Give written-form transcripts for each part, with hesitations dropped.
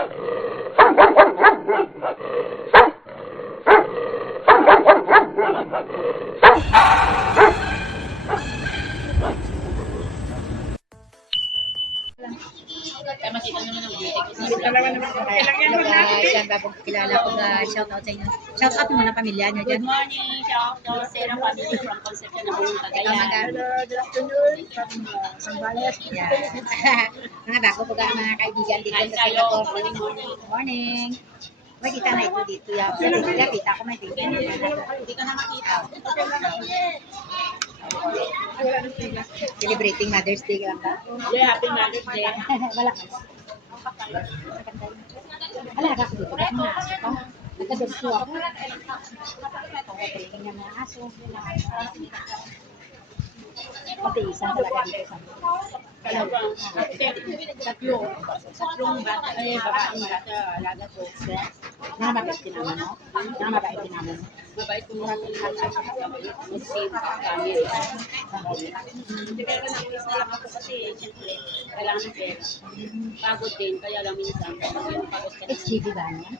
Kaya makita naman ang beauty ko sa vlog. Hello guys, yan bagong kilala ko guys. Shout out sa inyo. Shout out muna pamilya nyo Good dyan. morning, shout out to Sarah family from Concepcion ng Buong Ikaw Cagayan. good afternoon from Sambales. Mga bago po mga kaibigan dito Kain sa tayo. Singapore. Morning, morning. Morning. May kita na ito dito. Kita ko may tingin. Hindi ka na makita. Celebrating Mother's Day lang ba? Yeah, happy Mother's Day. Wala ka. Wala ka dito. Mga aso ko. Nagkadurso ako. Tingin ng mga aso. Matiisan talaga dito sa Tatlong bata, babaeng bata, alaga ko. mga mabait din naman, no? Mga mabait din naman. Mabait ko mga Muslim, family. Hindi kaya nag-iis na lang ako kasi, siyempre, kailangan ng pera. Pagod din, kaya lang minsan, pagod ka na. HGB ba niya?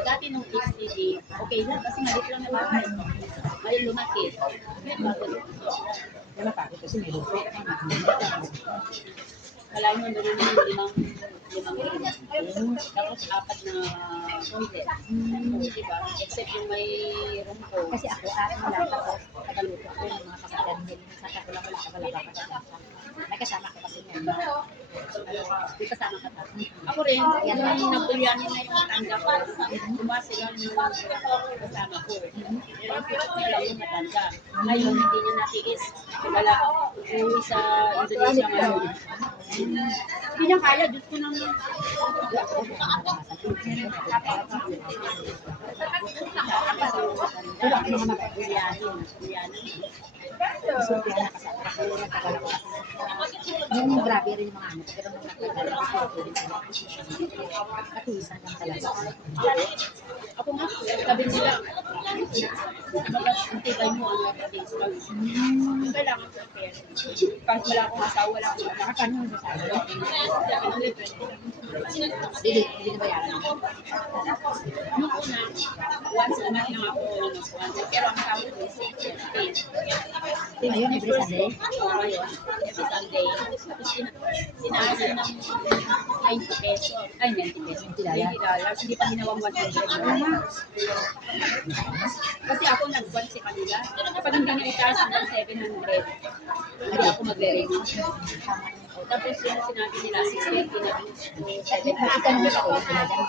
Dati nung HDD, okay lang kasi maliit lang na bahay. Ngayon lumaki. Pagod. Di ba pagod kasi may lupa. Kalahin mo doon naman limang room. Tapos apat na toilet. Diba? Except yung may room ko. Kasi ako, lang tapos tagaluto ko yung mga kasakyan nila. Saka ko lang wala ka wala ka sa may kasama ko kasi niya. Di kasama ka pa. Ako rin, yung nagpulyanin na yung matanda ko. Gumawa sila yung kasama ko. Pero sila yung matanda. Ngayon, hindi niya natiis. Wala. Uwi sa Indonesia ngayon. Hindi niya kaya. Diyos ko nang... Pero ako mga mabait. Pulyanin. So, kaya nakasama ko yung tagala ko. Yung grabe rin yung mga ano. Pero nung nagtagala ko, katulisan lang talaga. Ako nga, sabi nila, magkakantibay mo ang days pag kailangan ko pera. Kahit wala akong asawa, wala akong anak. Ano yung masabi? Sabi Hindi na bayaran. nung una, once a month lang ako nag-sponsor. Pero ang tawag ko is 50. Ngayon, every Sunday. Ngayon, every Sunday. Tapos sinaasan ng 90 pesos. Ay, 90 pesos. $20. Hindi pa ginawang 100. Kasi ako nag-1 sa kanila. Kapag hindi nyo itaas hanggang 700, hindi ako magre-renew. Tapos yung sinabi nila, 620 na Nakita naman ako yung sila dyan.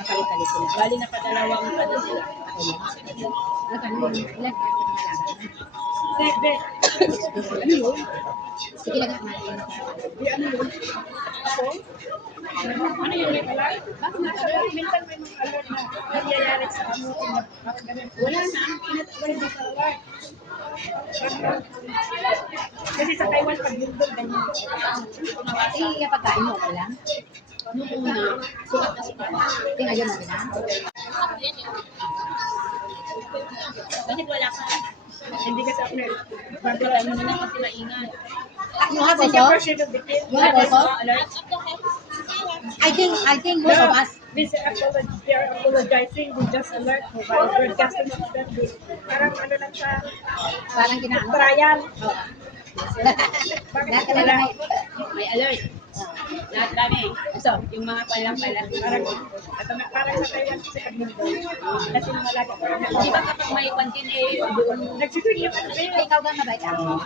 Makalit-kalit sila. bali na padalawang ano sila. Ako yun. Ilan Ano yun? sige lang natin. Ano yun? Ako? Ano yun? May pala? Bakit nakala? Minsan may mga alert na nangyayari sa ano. Wala na. Pinatawal na sa alert. Kasi sa Taiwan, pag yun doon, ganyan. Eh, pagkain mo, okay lang? Nung una, sukat na sukat. Tingnan yun, okay lang? Bakit wala ka? Hindi ka sa alert. Bakit ano na kasi maingay. You have also? You have also? Alert? I think most of us. They are apologizing. They just alert mo by broadcasting of that day. Parang ano lang sa Parang ginaano. trial. Oo. Lahat ka na may... May alert. Lahat kami. So, yung mga palang-palang. Parang sa Taiwan kasi pag mundo. Kasi nung wala ka parang Di ba kapag may pantin eh, doon nagsisig yung ano eh. Ikaw ba mabait ako?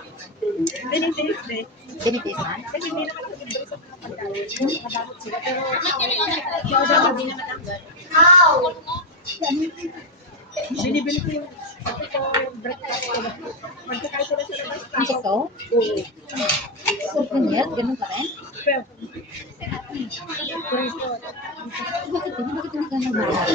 Dinitis eh. Dinitis man? Kasi hindi naman sa libre sa mga pagkain. Mabait sila. Pero... yung sa hindi na matanggal. Binibili ko yung breakfast ko. Magkakain sila sa labas. Ang ito? Oo. Open milk? Ganun pa rin? Pero, Bakit hindi ka nagmamahal?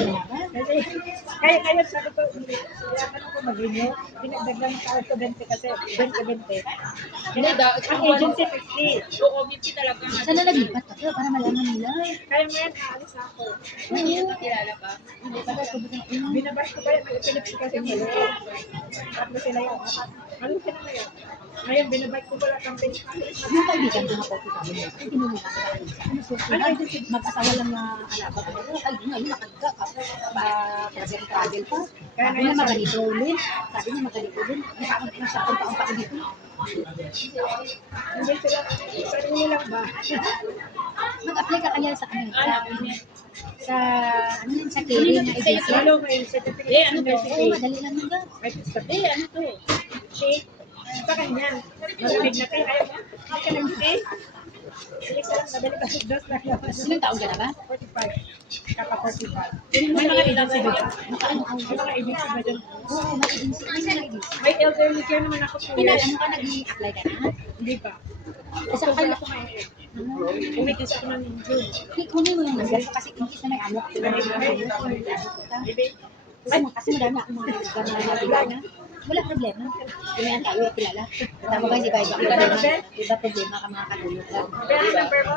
kaya sabi ko, ano ko mag-renew, pinagdaglan ng tawag ko 20 kasi 20-20. Hindi, Ang agency 50. Oo, 50 talaga. Sana naglipat ka pero para malaman nila. Kaya ngayon, aalis ako. Hindi na kilala pa. Hindi pa kasi Binabas ko pa yung Philips kasi mali. Tapos sila yun. Ano ka na ngayon? Ngayon, binabike ko pala campaign. Yung kaibigan ko nga po sabi niya, ay tinulungan ko sa Alisa. Ano susunod? Mag-asawa lang na alaga ko. Ay, ngayon nakagka ka. Travel pa. Sabi niya maganito ulit. Sabi niya maganito ulit. Nasa taon pa ko dito. Hindi sila, sarili lang ba? Mag-apply ka kaya sa Amerika. Sa, ano yun, sa Hindi caring na na kasi agency. Lalo may certificate Eh, ano of to? Oo, university. madali lang nung ga. ano to? Sa kanya, marinig na kayo. Ayaw mo? Ayaw ka lang din. Sige, sa lang, nabalik ka sa dos lang. Ilang taon ka na ba? 45. Kaka 45. May May mga agency ba? Makaano ka? May mga agency ba dyan? Oo, may agency. Ay, may agency. May elderly care naman ako 2 years. Ano ka, nag-i-apply ka na? Hindi pa. Kasi Gusto akala ko may ano? umitis ako ng June. Kunin mo yung number ko kasi English na may ano. Kasi madami akong mga lugar na nabila na. Wala problema. Kumayan tayo at kilala. Tama ba si Baiba? Iba problema ka mga katulog lang. Kaya ang number mo?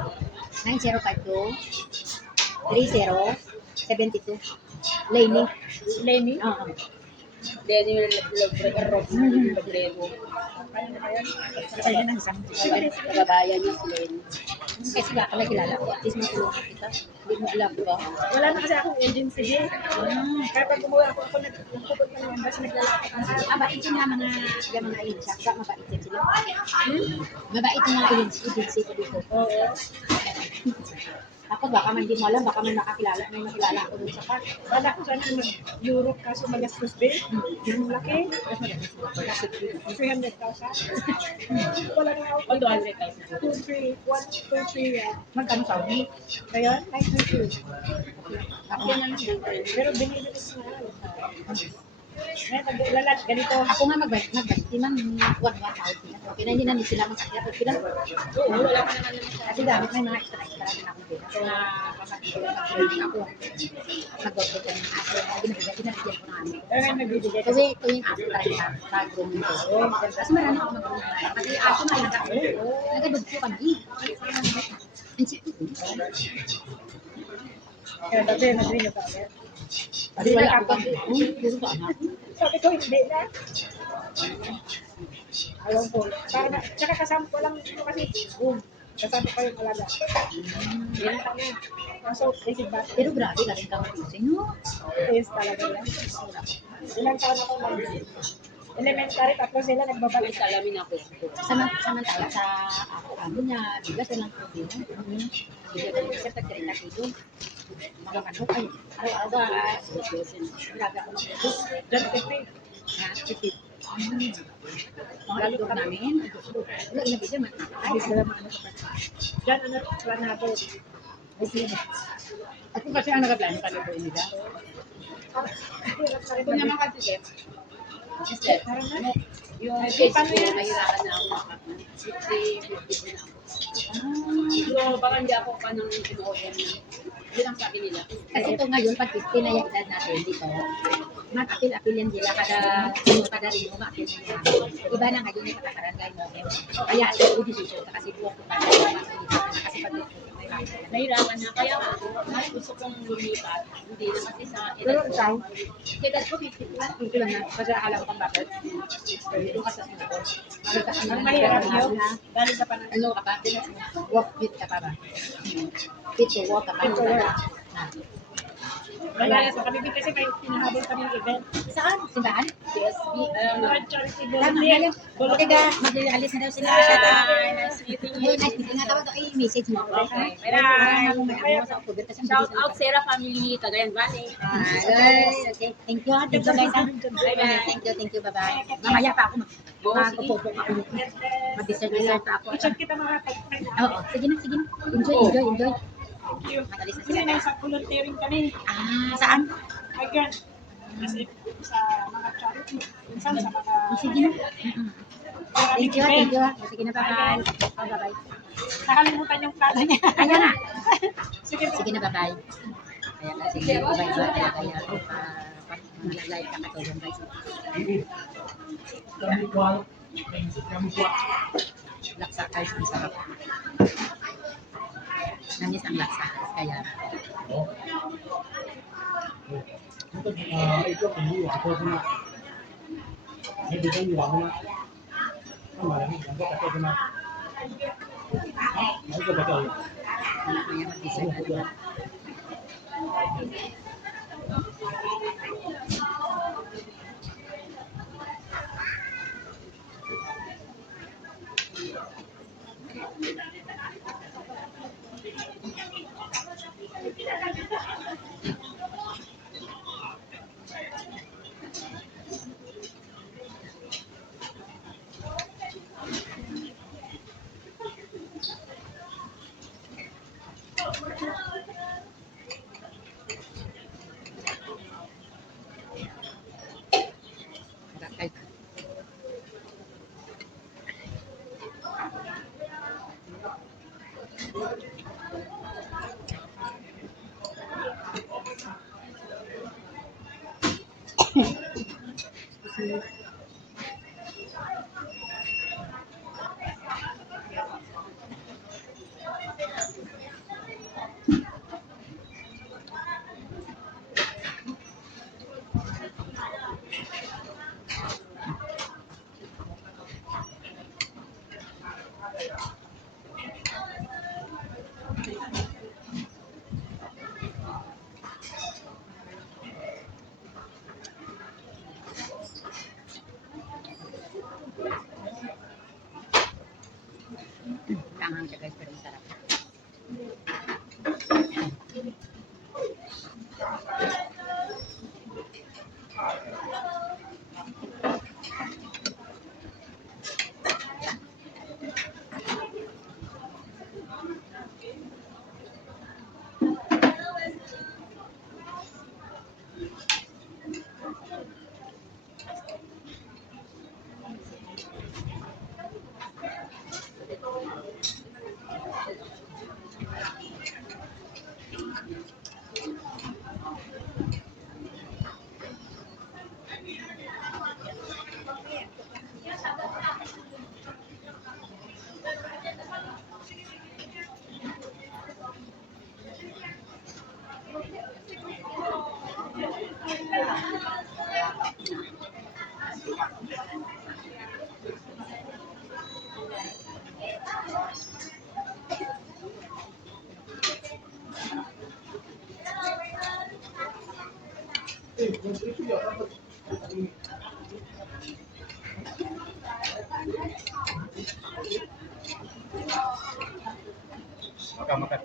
9052 30 72 Lainey. Lenny? Oo. Then yung logrego. Kaya na kaya? Kaya na isang. Kababayan niya si Lenny. Kasi baka may kilala ko. At least matulungan kita. Hindi mo alam, di ba? Wala na kasi akong agency din. Kaya pag gumawa ako nagpupot ng members, naglalakad ang Mabait yung mga agency. Ba, mabait din sila. Mabait yung mga agency ko dito. Oo. Tapos baka man hindi mo alam, baka may makilala ako dun sa park. Wala ko sana mag-Europe kaso magastos din. Yung laki. Kasi 300,000. Wala na ako. O 200,000. 2, 3, 1, 2, 3 yan. magkano Saudi? Ngayon, 900. Ako, Pero binili ko na. Ngayon, pag-lalat, ganito. ako nga magbalik ng 1,000. Okay na, hindi na sila masakya. Okay lang. Oo, wala ka naman naman sa Kasi gamit may mga extra din akong pera. So, training ako. Mag-work ka ng aso. Binabigyan ko na amin. Pero ngayon, nagbibigay. Kasi ito yung aso talaga sa grooming ko. Kasi marami ako mag-grooming. Kasi aso na lang ako. Nagadugpo kami. Ang sikip ko. Kaya dati, nag-rin na tayo. Kasi wala ako pag puro ka anak. Sabi ko, hindi na. Ayaw ko. Tsaka kasama ko lang ito kasi, kasama ko yung alaga. Yan pa na. Kaso, basic ba? Pero grabe ka rin kang mag-using, no? Yes, talaga yan. Ilang taon ako lang. Elementary, tapos sila may nagbabalik. salamin ako. Samantala sa ako niya, bigas walang problema. Bigyan ko ng isa tag 30 kilo. Mga manok ay araw-araw ba? Grabe ako mag-usok. Just 50. Tipid. Mga idol namin. Wala inabigyan man. Ay, sila maano sa pati. Diyan, ano, planado. Ako kasi ang nag-plan pa nito nila. Kung naman kasi Jeff, Sister, Parang na. yung Ay, case paano ko, yan? nahirapan na ako makapag 50 na ako. Pero baka hindi ako pa nang in-order na. Yun ang sabi nila. kasi ito ngayon, pag 50 na yung edad natin dito, mag-apil-apil yan sila kada rin mo, ma-apil na yan. Iba na ngayon yung katakarangay mo. Kaya ito yung decision ka kasi buwak ko pa kasi pag Nahirapan na. Kaya nga, mas gusto kong lumipat. Hindi na kasi sa Pero edad ko. ikaw, Sa edad ko, 50. Ito lang na, kasi akala ko pang bakit. Ito ka sa Singapore. ang mahirap yun. Galing ka pa ng Ano ka pa? Walk fit ka pa ba? Fit to walk ka pa. Fit to walk. Ah. Malaya sa kami kasi may pinahabol kami ng event. Saan? Simbahan? CSB. Mga charity Tama, volunteer. ngayon. Okay ka, mag-alis na daw sila. Nice meeting you. Hey, nice meeting nga. Tawag ay message mo. Okay. Parang ako may ano sa October kasi Shout out Sarah family, Cagayan Valley. Okay. Thank you. Thank you guys. Bye-bye. Thank you. Bye-bye. Mamaya pa ako. Mag-upo ako. Mag-dessert pa ako. I-chat kita mga kaibigan. Oo. Sige na. Enjoy. Thank you. Matalis na Kasi sila. nasa volunteering kami. Saan? Again, kasi sa mga charity. Minsan sa mga... Sige na. Thank you. Sige na. Bye-bye. Bye-bye. Nakalimutan yung plano niya. Kaya na. Sige, Sige na, bye-bye. Kaya na, sige, bye-bye. Kaya malalay ka katulong guys. Laksa guys, ang sarap. Namis ang laksa, kaya. Malamig lang. Kasi ito na. Ay, ito ba ito? Kaya mag-dessert na naman. Ay, tanghang siya guys, pero masarap. Makan.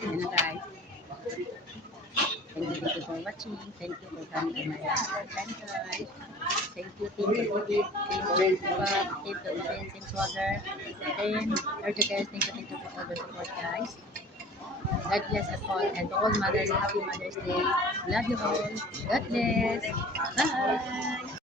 Yan na guys. Thank you for watching. Thank you for coming to my live time guys. Thank you Team Team Team Swagger. And Urge guys, thank you for all the support guys. God bless us all and to all mothers, happy Mother's Day. Love you all. God bless. Bye.